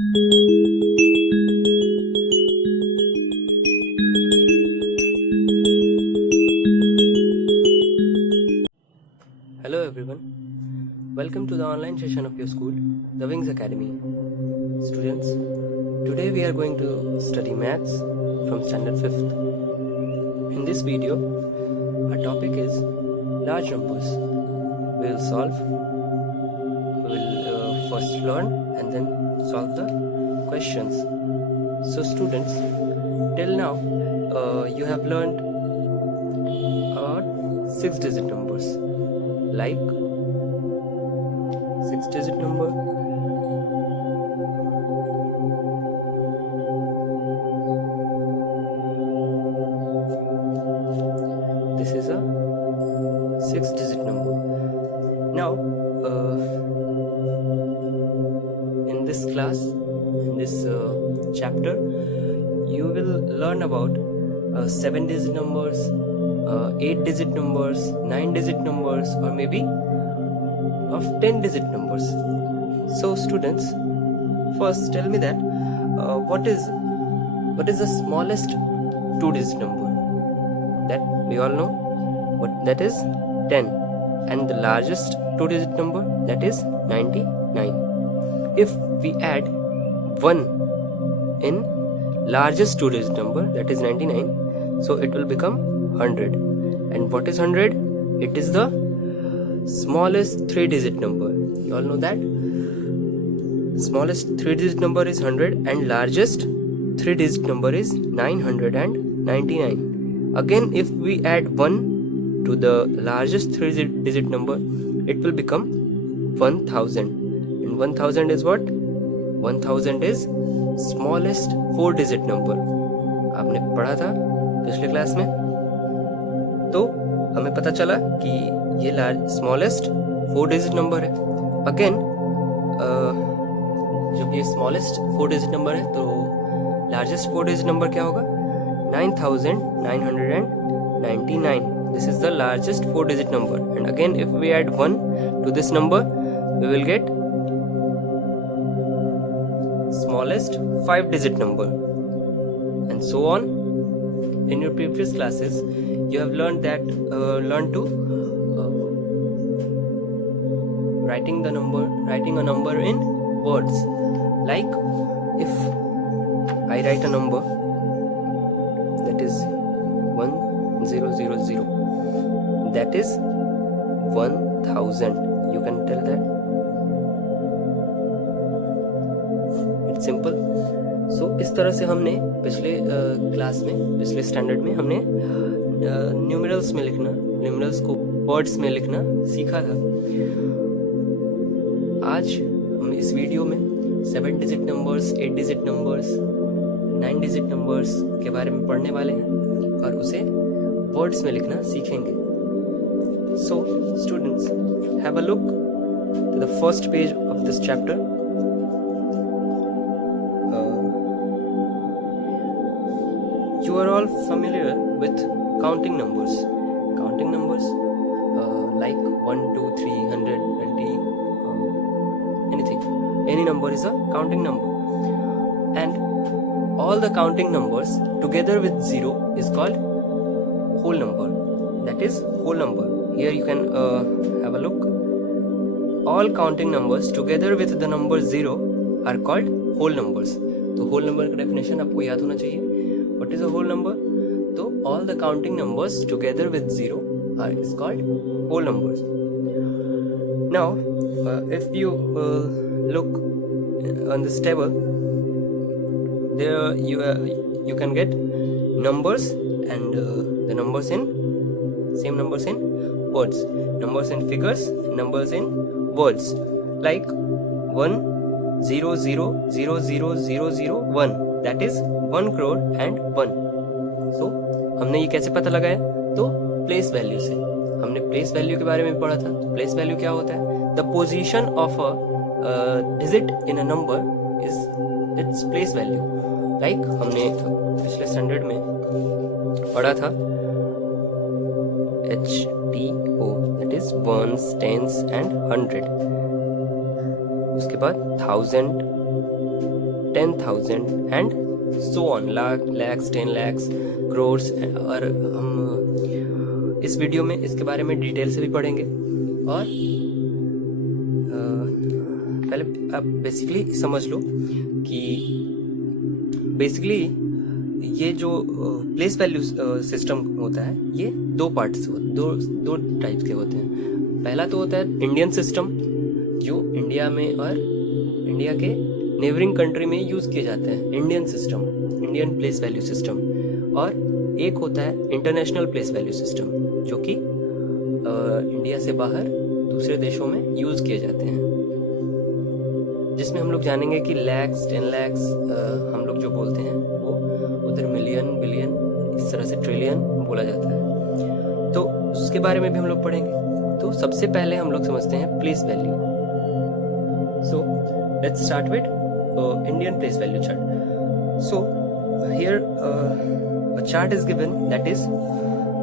Hello everyone, welcome to the online session of your school, The Wings Academy. Students, today we are going to study maths from standard 5th. In this video, our topic is large numbers. We will first learn and then solve the questions. So students, till now you have learned about 6-digit numbers, like 6-digit number, this is a 6-digit number. Now in this class, in this chapter, you will learn about 7-digit numbers, 8-digit numbers, 9-digit numbers, or maybe of 10-digit numbers. So students, first tell me that what is the smallest 2-digit number? That we all know what that is, 10, and the largest 2-digit number, that is 99. If we add 1 in largest 2-digit number, that is 99, so it will become 100. And what is 100? It is the smallest 3-digit number. You all know that smallest 3-digit number is 100 and largest 3-digit number is 999. Again, if we add 1 to the largest 3-digit number, it will become 1000. And 1000 is what? 1000 is smallest 4-digit number. आपने पढ़ा था पिछले class में, तो हमें पता चला कि ये स्मॉलेस्ट 4-digit नंबर है. अगेन जब ये स्मॉलेस्ट 4-digit नंबर है तो लार्जेस्ट 4-digit नंबर क्या होगा? 9999. This is the largest 4-digit number. And again, if we add 1 to this number, we will get smallest 5-digit number, and so on. In your previous classes, you have learned to writing a number in words. Like if I write a number that is 1000, that is 1000. You can tell that it's simple. So इस तरह से हमने पिछले class में, पिछले standard में हमने numerals में लिखना, न्यूमेरल्स को वर्ड्स में लिखना सीखा था. आज हम इस वीडियो में 7-digit numbers, 8-digit numbers, 9-digit numbers के बारे में पढ़ने वाले हैं और उसे वर्ड्स में लिखना सीखेंगे. So students, have a look to the first page of this chapter. You are all familiar with counting numbers. Counting numbers like 1, 2, 3, 100, 20, anything. Any number is a counting number. And all the counting numbers together with 0 is called whole number. That is whole number. Here you can have a look. All counting numbers together with the number 0 are called whole numbers. तो whole number का definition आपको याद होना चाहिए. What is a whole number? So all the counting numbers together with 0 is called whole numbers. Now if you look on this table, there you can get numbers and the numbers in same numbers in words, numbers in figures, numbers in words, like 1,0,0,0,0,0,1, that is 1 crore and 1. So हमने ये कैसे पता लगाया? तो place value से. हमने place value के बारे में पढ़ा था. प्लेस वैल्यू क्या होता है? The position of a digit in a number is its place value. Like हमने पिछले स्टैंडर्ड में पढ़ा था HTO, that is ones, tens and 100. उसके बाद 1000, 10,000 and so on, lakhs, 10 lakhs, crores. और हम इस वीडियो में इसके बारे में डिटेल से भी पढ़ेंगे। और पहले आप बेसिकली समझ लो कि बेसिकली ये जो प्लेस वैल्यू सिस्टम होता है ये दो टाइप्स के होते हैं। पहला तो होता है इंडियन सिस्टम, जो इंडिया में और इंडिया के नेबरिंग कंट्री में यूज किए जाते हैं, Indian system, Indian place value system. और एक होता है इंटरनेशनल प्लेस वैल्यू सिस्टम, जो कि इंडिया से बाहर दूसरे देशों में यूज किए जाते हैं, जिसमें हम लोग जानेंगे कि लैक्स, 10 लैक्स हम लोग जो बोलते हैं वो उधर मिलियन, बिलियन, इस तरह से ट्रिलियन बोला जाता है। तो उसके बारे में भी हम लोग पढ़ेंगे। तो सबसे पहले हम लोग समझते हैं place value. So let's start with Indian place value chart. So here a chart is given, that is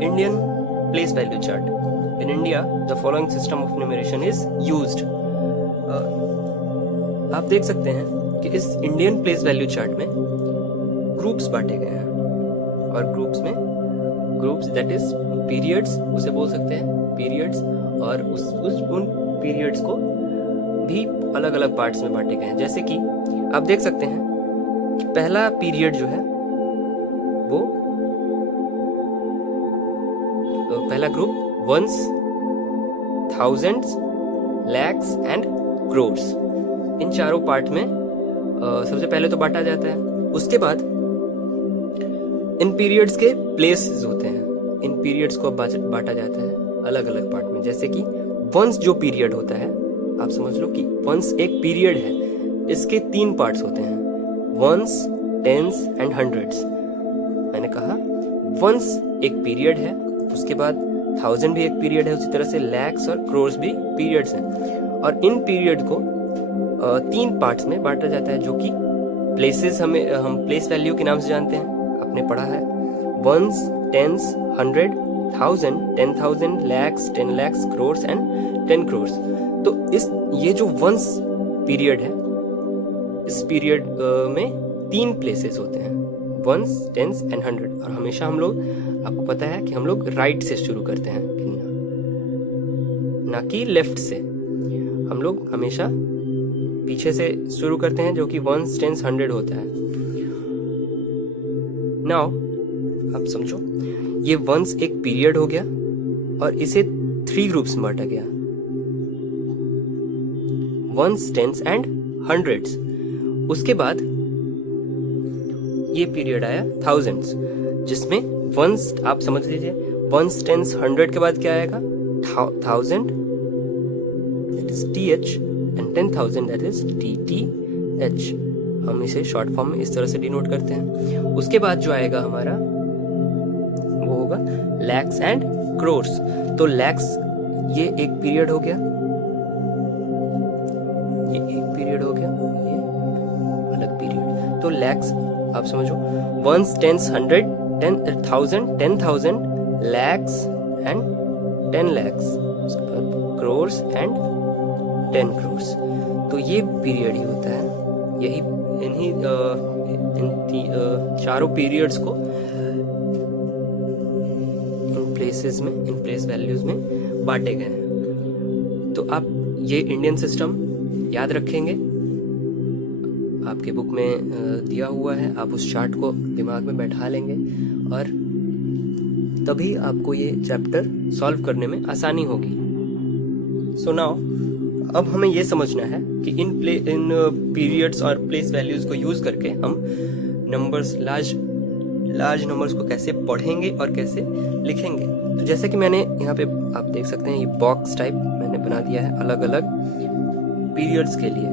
Indian place value chart. In India, the following system of numeration is used. आप देख सकते हैं कि इस Indian place value chart में groups बांटे गए हैं, और ग्रुप्स दैट इज पीरियड्स उसे बोल सकते हैं, पीरियड्स। और उन पीरियड्स को भी अलग अलग पार्ट्स में बांटे गए हैं। जैसे कि आप देख सकते हैं कि पहला पीरियड जो है वो पहला group ones, thousands, lakhs and crores, इन चारों पार्ट में सबसे पहले तो बांटा जाता है। उसके बाद इन पीरियड्स के प्लेसेस होते हैं, इन पीरियड्स को बांटा जाता है अलग अलग पार्ट में। जैसे कि वंस जो पीरियड होता है, आप समझ लो कि वंस एक पीरियड है, इसके 3 पार्ट्स होते हैं, वंस, टेंस एंड हंड्रेड्स। मैंने कहा वंस एक पीरियड है, उसके बाद 1000 भी एक पीरियड है, उसी तरह से लैक्स और क्रोर्स भी पीरियड्स हैं। और इन पीरियड को 3 पार्ट्स में बांटा जाता है, जो कि प्लेसेस हम प्लेस वैल्यू के नाम से जानते हैं, आपने पढ़ा है, ones, tens, 100, 1000, 10,000, lakhs, 10 lakhs, crores and 10 crores. तो ये जो वंस पीरियड है, इस पीरियड में 3 प्लेसेस होते हैं, वंस, टेंस एंड 100। और हमेशा हम लोग, आपको पता है कि हम लोग राइट से शुरू करते हैं, ना कि लेफ्ट से। हम लोग हमेशा पीछे से शुरू करते हैं, जो कि वंस, टेंस, 100 होता है। नाउ आप समझो, ये वंस एक पीरियड हो गया और इसे 3 ग्रुप्स में बांटा गया, वंस, टेंस एंड हंड्रेड्स। उसके बाद ये पीरियड आया थाउजेंड्स, जिसमें वंस, आप समझ लीजिए, वंस, टेंस, 100 के बाद क्या आएगा, 1000 that is TH and 10,000 that is TTH। हम इसे शॉर्ट फॉर्म में इस तरह से डिनोट करते हैं। उसके बाद जो आएगा हमारा वो होगा लैक्स एंड क्रोर्स। तो लैक्स ये एक पीरियड हो गया, ये एक पीरियड हो गया, ये अलग पीरियड। तो लैक्स आप समझो, ones, tens, 100, 10,000, 10,000, lakhs and 10 lakhs, उसके बाद क्रोर्स एंड 10 क्रोर्स। तो ये पीरियड ही होता है। यही इन चारों पीरियड्स को इन प्लेसेस में, इन प्लेस वैल्यूज में बांटे गए हैं। तो आप ये इंडियन सिस्टम याद रखेंगे, आपके बुक में दिया हुआ है, आप उस चार्ट को दिमाग में बैठा लेंगे और तभी आपको ये चैप्टर सॉल्व करने में आसानी होगी। सो नाउ अब हमें ये समझना है कि इन पीरियड्स और प्लेस वैल्यूज को यूज करके हम नंबर्स, लार्ज नंबर्स को कैसे पढ़ेंगे और कैसे लिखेंगे। तो जैसे कि मैंने यहाँ पे आप देख सकते हैं, ये बॉक्स टाइप मैंने बना दिया है अलग अलग पीरियड्स के लिए।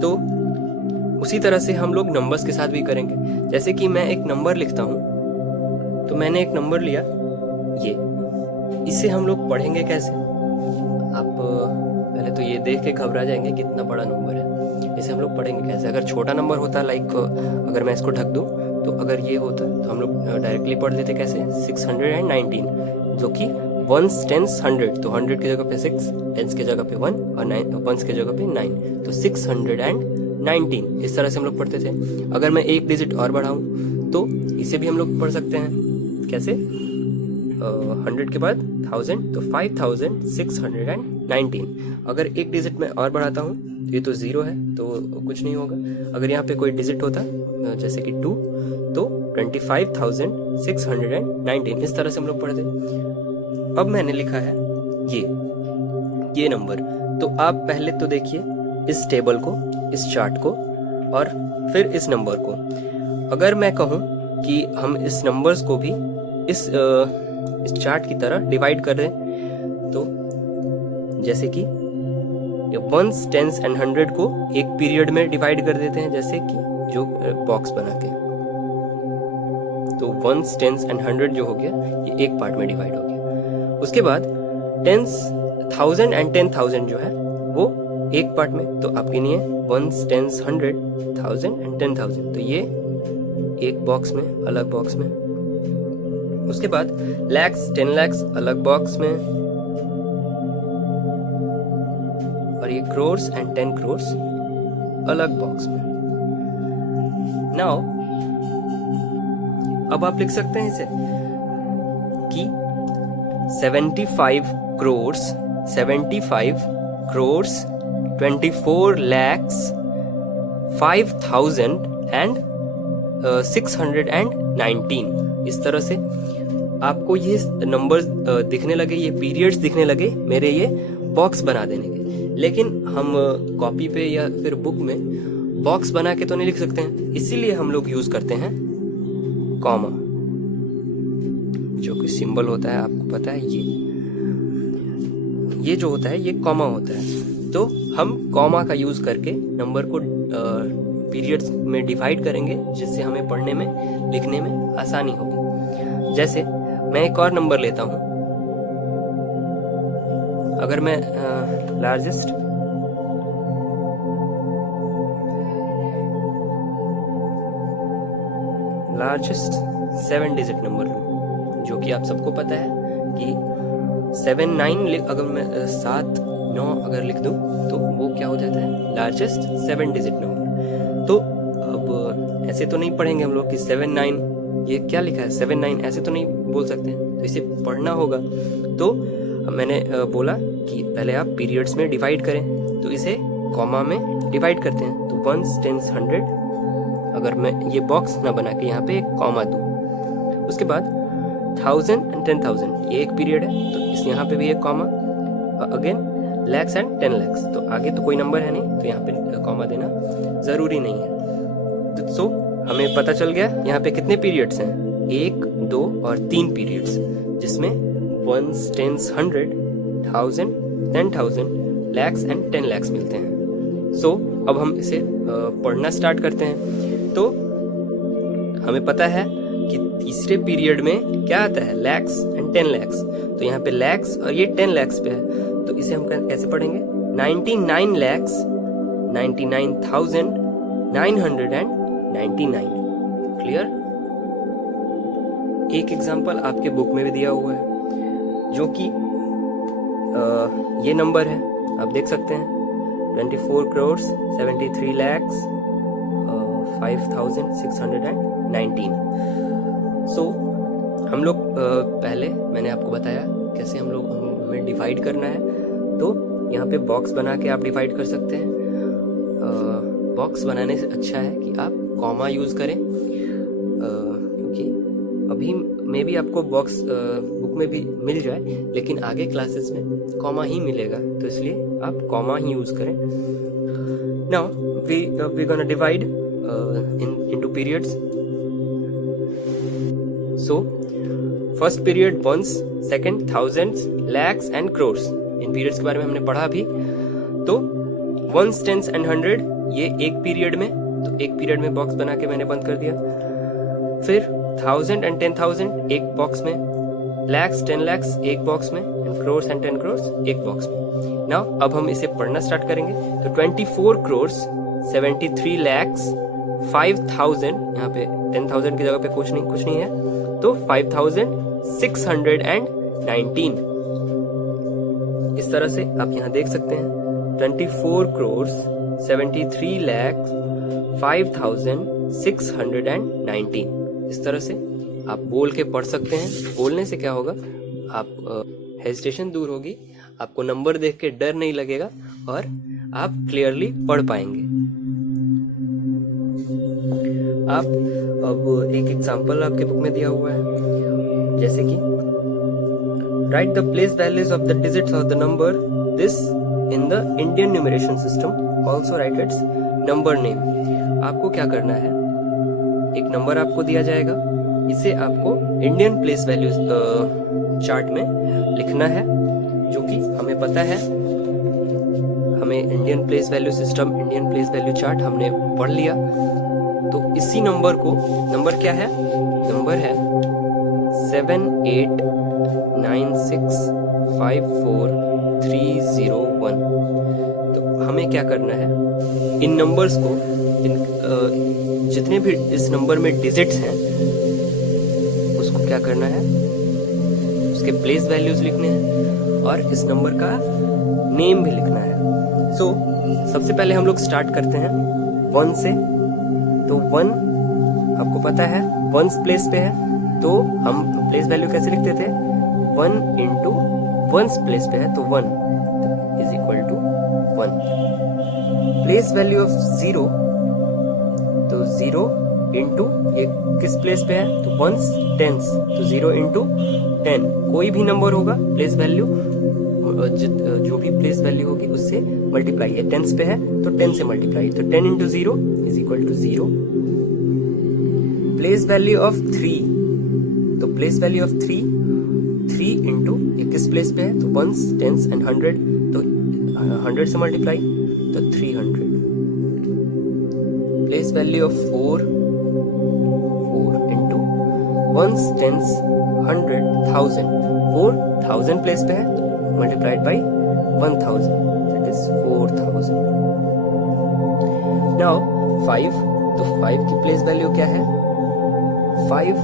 तो उसी तरह से हम लोग नंबर्स के साथ भी करेंगे। जैसे कि मैं एक नंबर लिखता हूँ, तो मैंने एक नंबर लिया, ये, इसे हम लोग पढ़ेंगे कैसे। आप पहले तो ये देख के घबरा जाएंगे कितना बड़ा नंबर है, इसे हम लोग पढ़ेंगे कैसे। अगर छोटा नंबर होता, लाइक अगर मैं इसको ढक दूं, तो अगर ये होता तो हम लोग डायरेक्टली पढ़ लेते कैसे, 619, जो कि वंस, टेंस, 100। तो 100 की जगह पे 6, टेंस की जगह पे 1 और 1 की जगह पे 9, तो 609। 19, इस तरह से हम लोग पढ़ते थे। अगर मैं एक डिजिट और बढ़ाऊं तो इसे भी हम लोग पढ़ सकते हैं। कैसे? 100 के बाद 1000 तो 5619। अगर एक डिजिट में और बढ़ाता हूँ तो ये तो 0 है तो कुछ नहीं होगा। अगर यहाँ पे कोई डिजिट होता जैसे कि 2 तो 25,619, इस तरह से हम लोग पढ़ते। अब मैंने लिखा है ये नंबर। तो आप पहले तो देखिए इस टेबल को, इस चार्ट को और फिर इस नंबर को। अगर मैं कहूँ कि हम इस नंबर्स को भी इस चार्ट की तरह डिवाइड कर रहे हैं तो जैसे कि 1s, 10s एंड 100 को एक पीरियड में डिवाइड कर देते हैं, जैसे कि जो बॉक्स बना के। तो 1s, 10s एंड 100 जो हो गया ये एक पार्ट में डिवाइड हो गया। उसके बाद 10s, 1000 एंड 10,000 जो है वो एक पार्ट में। तो आप गिनिए 1s, 10s, 100, 1000 एंड 10,000, तो ये एक बॉक्स में, अलग बॉक्स में। उसके बाद lakhs, 10 lakhs अलग बॉक्स में, और ये crores एंड 10 crores अलग बॉक्स में। नाउ अब आप लिख सकते हैं इसे कि 75 crores, 24 lakhs 5,619। इस तरह से आपको ये नंबर्स दिखने लगे, ये पीरियड्स दिखने लगे मेरे ये बॉक्स बना देने के। लेकिन हम कॉपी पे या फिर बुक में बॉक्स बना के तो नहीं लिख सकते हैं, इसीलिए हम लोग यूज करते हैं कॉमा, जो कि सिंबल होता है, आपको पता है ये जो होता है ये कॉमा होता है। तो हम कॉमा का यूज करके नंबर को पीरियड्स में डिवाइड करेंगे, जिससे हमें पढ़ने में, लिखने में आसानी होगी। जैसे मैं एक और नंबर लेता हूं। अगर मैं लार्जेस्ट लार्जेस्ट 7 डिजिट नंबर लूं, जो कि आप सबको पता है कि 7 9 अगर मैं 7 9 अगर लिख दूं तो वो क्या हो जाता है, लार्जेस्ट 7 डिजिट नंबर। तो अब ऐसे तो नहीं पढ़ेंगे हम लोग कि 7 9 ये क्या लिखा है 7 9, ऐसे तो नहीं बोल सकते हैं, तो इसे पढ़ना होगा। तो मैंने बोला कि पहले आप पीरियड्स में डिवाइड करें, तो इसे कॉमा में डिवाइड करते हैं। तो 1s, 10s, 100, अगर मैं ये बॉक्स ना बना के यहाँ पे एक कॉमा दूं, उसके बाद 1000 एंड 10,000 ये एक पीरियड है, तो इस यहाँ पे भी एक comma, again lakhs and 10 lakhs, तो आगे तो कोई नंबर है नहीं, तो यहाँ पे कॉमा देना जरूरी नहीं है। तो हमें पता चल गया यहाँ पे कितने पीरियड्स हैं, 1, 2 और 3 पीरियड्स, जिसमें 1s, 10s, 100, 1000, 10,000, lakhs and 10 lakhs मिलते हैं। सो अब हम इसे पढ़ना स्टार्ट करते हैं। तो हमें पता है कि तीसरे पीरियड में क्या आता है, lakhs एंड 10 lakhs, तो यहाँ पे lakhs और ये 10 lakhs पे है, तो इसे हम कैसे पढ़ेंगे, 99 lakhs 99,999। क्लियर? एक एग्जांपल आपके बुक में भी दिया हुआ है, जो कि ये नंबर है, आप देख सकते हैं 24 crores 73 lakhs 5,619। सो हम लोग पहले मैंने आपको बताया कैसे हम लोग हमें डिवाइड करना है। तो यहाँ पे बॉक्स बना के आप डिवाइड कर सकते हैं। बॉक्स बनाने से अच्छा है कि आप कॉमा यूज करें, क्योंकि अभी में भी आपको बॉक्स बुक में भी मिल जाए, लेकिन आगे क्लासेस में कॉमा ही मिलेगा, तो इसलिए आप कॉमा ही यूज करें। Now we gonna divide into periods. So first period 1s, second thousands, lakhs and crores, in periods के बारे में हमने पढ़ा भी। तो 1s, 10s and 100 ये एक पीरियड में, तो एक पीरियड में बॉक्स बना के मैंने बंद कर दिया। फिर 1000 and 10,000 एक बॉक्स में, lakhs 10 lakhs एक बॉक्स में, and crores and 10 crores एक बॉक्स में। नाउ अब हम इसे पढ़ना स्टार्ट करेंगे। तो 24 crores 73 lakhs 5,000, यहाँ पे 10,000 की जगह पे कुछ नहीं है, तो 5,619। इस तरह से आप यहाँ देख सकते हैं 24 crores 73,05,619। इस तरह से आप बोल के पढ़ सकते हैं। बोलने से क्या होगा, आप हेजिटेशन दूर होगी, आपको नंबर देख के डर नहीं लगेगा और आप क्लियरली पढ़ पाएंगे। आप अब एक एग्जांपल आपके बुक में दिया हुआ है, जैसे कि right the place values of the digits of the number this in the Indian numeration system, also right it's number name. आपको क्या करना है, एक नंबर आपको दिया जाएगा, इसे आपको इंडियन प्लेस वैल्यूज चार्ट में लिखना है, जो कि हमें पता है, हमें Indian place value system, Indian place value chart हमने पढ़ लिया। तो इसी नंबर को, नंबर क्या है, नंबर है 78965431। तो हमें क्या करना है, इन नंबर्स को, जितने भी इस नंबर में डिजिट्स हैं उसको क्या करना है, उसके प्लेस वैल्यूज लिखने हैं और इस नंबर का नेम भी लिखना है। सो सबसे पहले हम लोग स्टार्ट करते हैं 1 से। तो 1 आपको पता है वंस प्लेस पे है, तो हम प्लेस वैल्यू कैसे लिखते थे, 1 इंटू वंस प्लेस पे है तो 1 is equal to 1। Place value of 0, तो 0 इंटू ये किस प्लेस पे है, तो वंस टेंस, तो 0 इंटू 10, कोई भी नंबर होगा प्लेस वैल्यू, जो भी प्लेस वैल्यू होगी उससे मल्टीप्लाई है, टेंस पे है तो 10 से मल्टीप्लाई, तो 10 into 0 is equal to 0। Place value of 3, तो प्लेस वैल्यू ऑफ 3 इंटू ये किस प्लेस पे है, तो वंस टेंस एंड 100, तो 100 से मल्टीप्लाई तो 300। Place value of 4 into once tens 100 1000, 4000 place पे है तो multiplied by 1000, that is 4000। Now 5, तो 5 की प्लेस वैल्यू क्या है, 5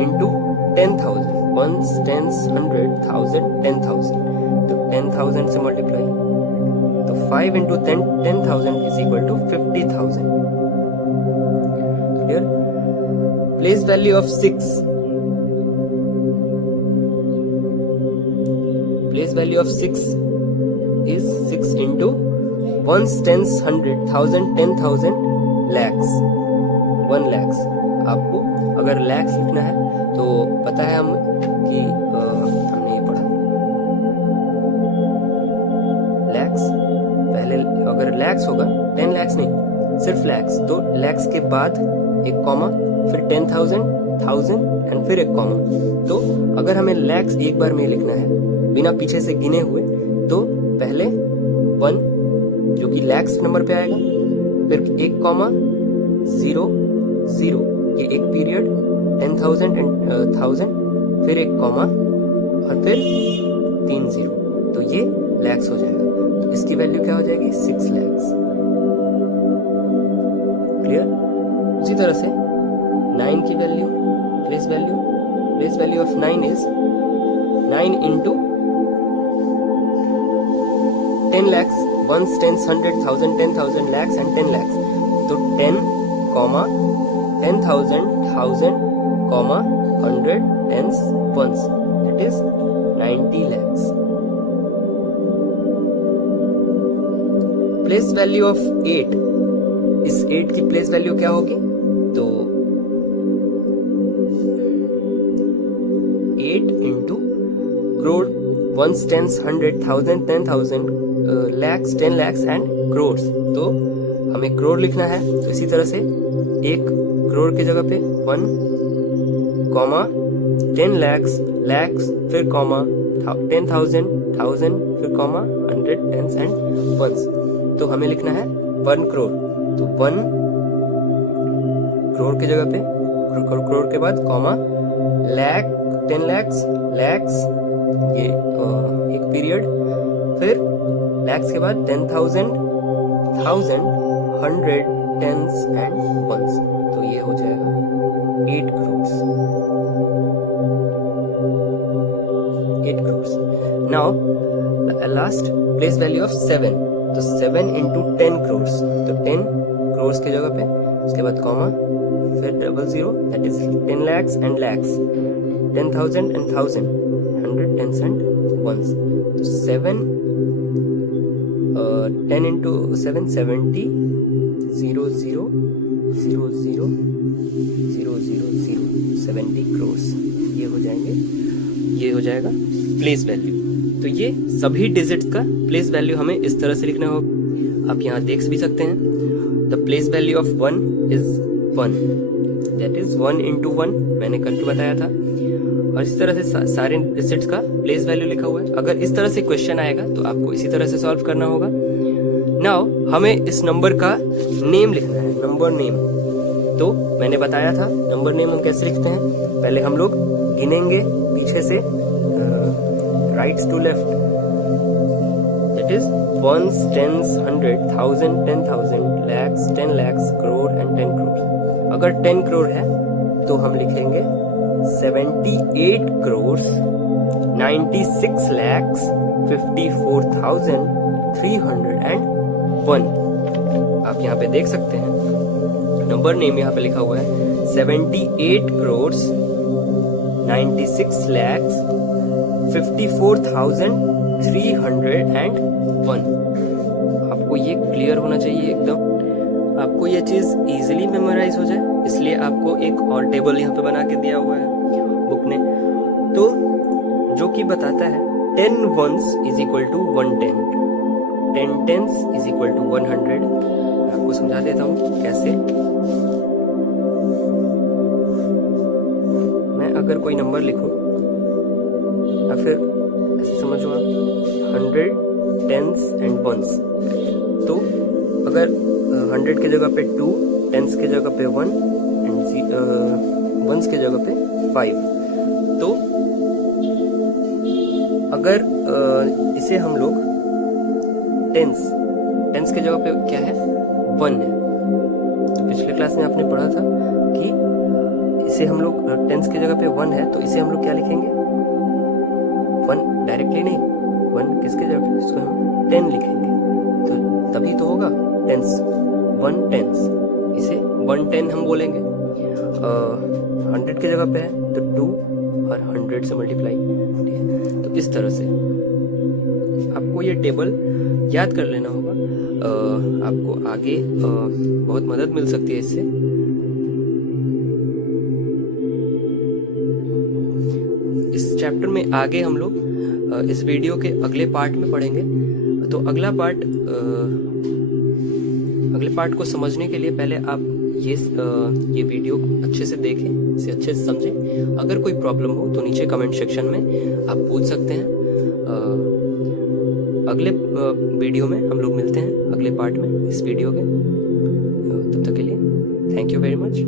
इंटू 10,000, वंस टेंस 100 1000 10,000, तो 10,000 से मल्टीप्लाई, तो 5 into 10,000 is equal to 50,000। Clear. Place value of 6, place value of 6 is 6 into ones, tens, 100, 1000, 10,000, lakhs, 1 lakhs। आपको अगर lakhs लिखना है तो पता है हम कि हमने ये पढ़ा lakhs, पहले अगर lakhs होगा 10 lakhs नहीं, सिर्फ lakhs, तो lakhs के बाद एक कॉमा, फिर 10,000, 1000 एंड फिर एक कॉमा। तो अगर हमें lakhs एक बार में लिखना है बिना पीछे से गिने हुए, तो पहले 1 जो कि लैक्स नंबर पे आएगा, फिर एक कॉमा 0 0, ये एक पीरियड 10,000 एंड 1000, फिर एक कॉमा और फिर 3 0, तो ये लैक्स हो जाएगा। तो इसकी वैल्यू क्या हो जाएगी, 6 लैक्स। क्लियर। उसी तरह से 9 की value, place value of 9 is 9 into 10 lakhs, ones, tens, 100, 1000, 10,000, lakhs and 10 lakhs, तो 10, 10,000, 1000, 100, tens, ones, that is 90 lakhs। Place value of 8, इस 8 की प्लेस वैल्यू क्या होगी, तो 8 into crore, ones, tens, 100, 1000, 10,000, lakhs, 10 lakhs and crores, तो हमें करोड़ लिखना है। तो इसी तरह से 1 करोड़ की जगह पे 1 कॉमा 10 lakhs, फिर कॉमा 10,000, 1000, फिर कॉमा 100, tens एंड ones, तो हमें लिखना है 1 करोड़। तो 1 करोड़ की जगह पे करोड़ के बाद कॉमा लाख, 10 lakhs, ये एक पीरियड, फिर लैक्स के बाद 10,000, 1000, 100, tens एंड ones, तो ये हो जाएगा 8 crores। Now last place value of 7, तो 7 into 10 crores, तो 10 crores की जगह पे उसके बाद कॉमा फिर 00, that is 10 lakhs and lakhs, 10,000 and 1,000, 100 tens and ones, तो 10 into 7 70, 0 0 0 0 0 0 0 70 crores ये हो जाएंगे, ये हो जाएगा प्लेस वैल्यू। तो ये सभी डिजिट्स का प्लेस वैल्यू हमें इस तरह से लिखना होगा। आप यहाँ देख भी सकते हैं, the place value of 1 is 1, that is 1 into 1, मैंने करके बताया था। और इस तरह से सारे डिजिट्स का प्लेस वैल्यू लिखा हुआ है। अगर इस तरह से क्वेश्चन आएगा तो आपको इसी तरह से सॉल्व करना होगा। नाउ हमें इस नंबर का नेम लिखना है, नंबर नेम। तो मैंने बताया था नंबर नेम हम कैसे लिखते हैं। पहले हम लोग गिनेंगे पीछे से, right to left, that is ones, tens, 100, 1000, 10,000, lakhs, 10 lakhs, crore and 10 crores। अगर 10 crore है तो हम लिखेंगे 78 crores 96 lakhs 54,301। आप यहाँ पे देख सकते हैं नंबर नेम यहाँ पे लिखा हुआ है 78 crores 96 lakhs 54,301। आपको ये क्लियर होना चाहिए एकदम, आपको ये चीज इजीली मेमोराइज हो जाए, इसलिए आपको एक और टेबल यहाँ पे बना के दिया हुआ है बुक ने, तो जो कि बताता है 10 ones is equal to 1 10, 10 tens is equal to 100। मैं आपको समझा देता हूँ कैसे। मैं अगर कोई नंबर लिखूं या फिर ऐसे समझो आप 100 tens and ones, तो अगर 100 की जगह पे 2, tens की जगह पे 1 and ones की जगह पे 5, तो अगर इसे हम लोग टेंस की जगह पे क्या है 1 है, तो पिछले क्लास में आपने पढ़ा था कि इसे हम लोग टेंस की जगह पे 1 है तो इसे हम लोग क्या लिखेंगे 1 डायरेक्टली नहीं, 1 किसके जगह पे, इसको हम 10 लिखेंगे, तो तभी तो होगा टेंस 1 टेंस, इसे 1 10 हम बोलेंगे। 100 की जगह पे है तो 2 और 100 से मल्टीप्लाई, ठीक है। तो इस तरह से आपको ये टेबल याद कर लेना होगा, आपको आगे बहुत मदद मिल सकती है इससे। इस चैप्टर में आगे हम लोग इस वीडियो के अगले पार्ट में पढ़ेंगे। तो अगले पार्ट को समझने के लिए पहले आप ये वीडियो अच्छे से देखें, इसे अच्छे से समझें। अगर कोई प्रॉब्लम हो तो नीचे कमेंट सेक्शन में आप पूछ सकते हैं। अगले वीडियो में हम लोग मिलते हैं, अगले पार्ट में इस वीडियो के। तब तक के लिए थैंक यू वेरी मच।